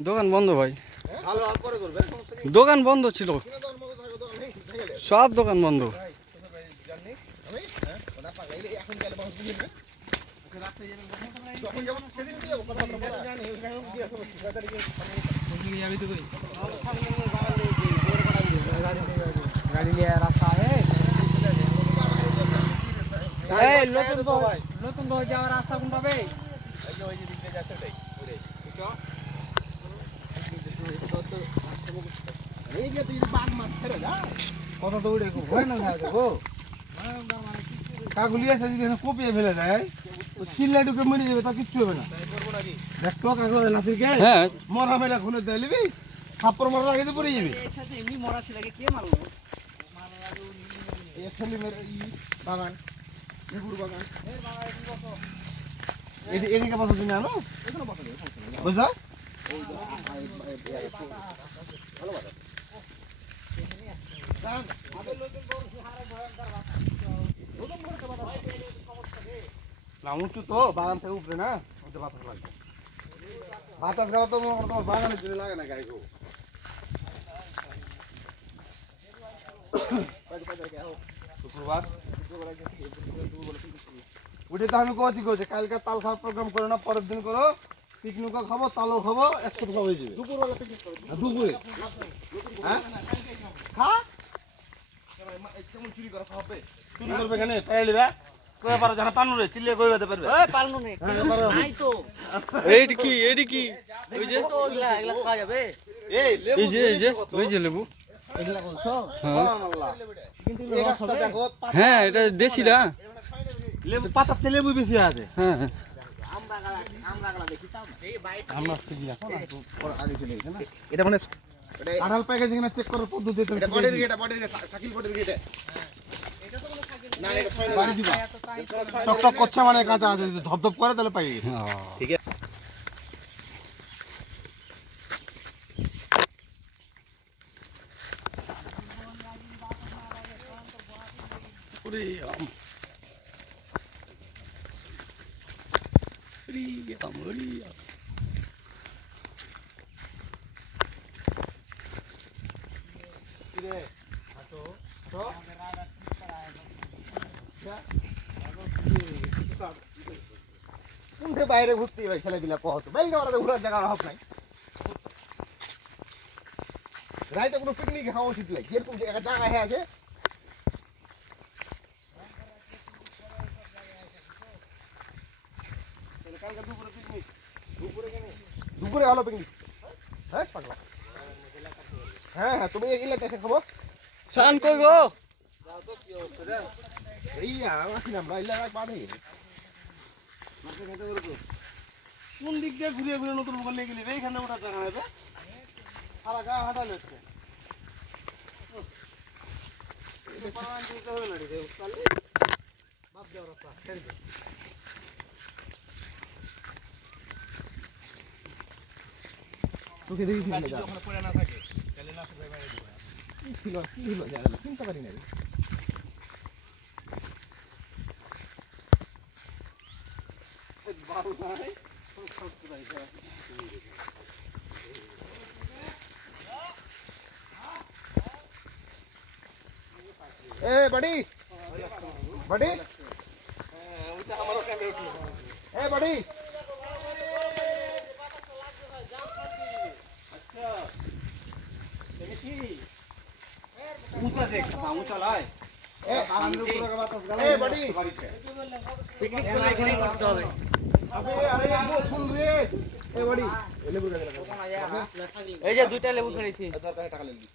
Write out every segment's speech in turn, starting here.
দোকান বন্ধ ভাই, দোকান বন্ধ ছিল, সব দোকান বন্ধ। गाड़ी लिया रास्ता है নতুন তো যাওয়ার রাস্তা কোনটা বে ওই যে দিকে যাচ্ছে তাই ওরে এই যে তুই বাগ মাছ ফেরে যা কত দৌড়ে গো ভয় না যায় গো কাগুলি আছে যদি কোপিয়ে ফেলে দেয় তো চিল্লা ঢুকে মরে যাবে তা কিচ্ছু হবে না দেখ তো কাগজ নাসিরকে হ্যাঁ মরা মেলা খুলে দিয়ে নিবি থাপ্পড় মারার আগে তো পড়ে যাবে এমনি মরা ছেলেকে কে মারলো এই ছেলে মেরে বাগান লেবুর বাগান এদিকে বসো তুমি আনো বুঝছো না উঁচু তো বাগান থেকে উপরে না ওতে বাতাস লাগবে বাতাস গেলে তো তোমার বাগানের জন্য লাগে না গায়ে গো শুক্রবার উঠে তো আমি কছি কছি কালকে তাল খাওয়ার প্রোগ্রাম করো না পরের দিন করো পিকনিকও খাবো তালও খাবো একসাথে খাবো হয়ে যাবে দুপুরবেলা পিকনিক করো দুপুরে হ্যাঁ খা কেমন চুরি করা খাবে চুরি করবে কেন পাইলে বা কই পারো জানা পানু রে চিল্লে কই বাতে পারবে ওই পালনো নেই নাই তো এইটা কি ওই যে তো এগুলা খাওয়া যাবে এই যে ওই যে লেবু, এগুলা বলছো হ্যাঁ কিন্তু এই গাছটা দেখো হ্যাঁ এটা দেশিরা, লেবু পাতার চেয়ে লেবু বেশি আছে হ্যাঁ আমরা দেখি তাও না এই বাইক আমরা খুঁজি রাখো না তো পরে আগে চলে গেছে না এটা মানে কাঁঠাল প্যাকেজিং না চেক করার পদ্ধতি তো এটা বডির গেটা সাকিল বডির গেটা না এটা ফাইনাল বাড়ি দিবা টক করছে মানে কাঁচা আছে যদি ধপধপ করে তাহলে পাই গেছে ঠিক আছে ওরে আম কোনটা বাইরে ঘুরতে ভাই ছেলেপিলা কত বাইরে ওরা ঘোরার জায়গার অভাব নাই রাইতে কোনো পিকনিক খাওয়া উচিত নাই যেরকম একটা জায়গা হয়ে আছে কালকে দুপুরে পিকনিক দুপুরে হলো পিকনিক হ্যাঁ পাগলা হ্যাঁ হ্যাঁ তুমি এগুলাতে এসে খাবো সান কই গো এই আসি না আমরা এলাকায় বাঁধে কোন দিক দিয়ে ঘুরিয়ে ঘুরে নতুন বলে গেলে এইখানে ওটা জায়গা হবে সারা গা হাঁটালে হচ্ছে তোকে দেখি কি হলো জায়গা চিনতে পারি না ए बड़ी बड़ी ए बड़ी ऊंचा देख ऊंचा लाए ए बड़ी পিকনিক তো এখানে করতে হবে अबे अरे वो सुन रे ए बड़ी लेबू का এই যে দুইটা লেবু ফেলেছি दरकार টাকা লেবি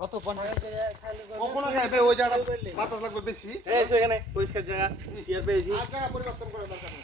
কত 50 কখনো যাবে ওই জায়গা বাতাস লাগবে বেশি এই সেখানে পরিষ্কার জায়গা চেয়ার পেয়েছি আর জায়গা পরিবর্তন করে দরকার নেই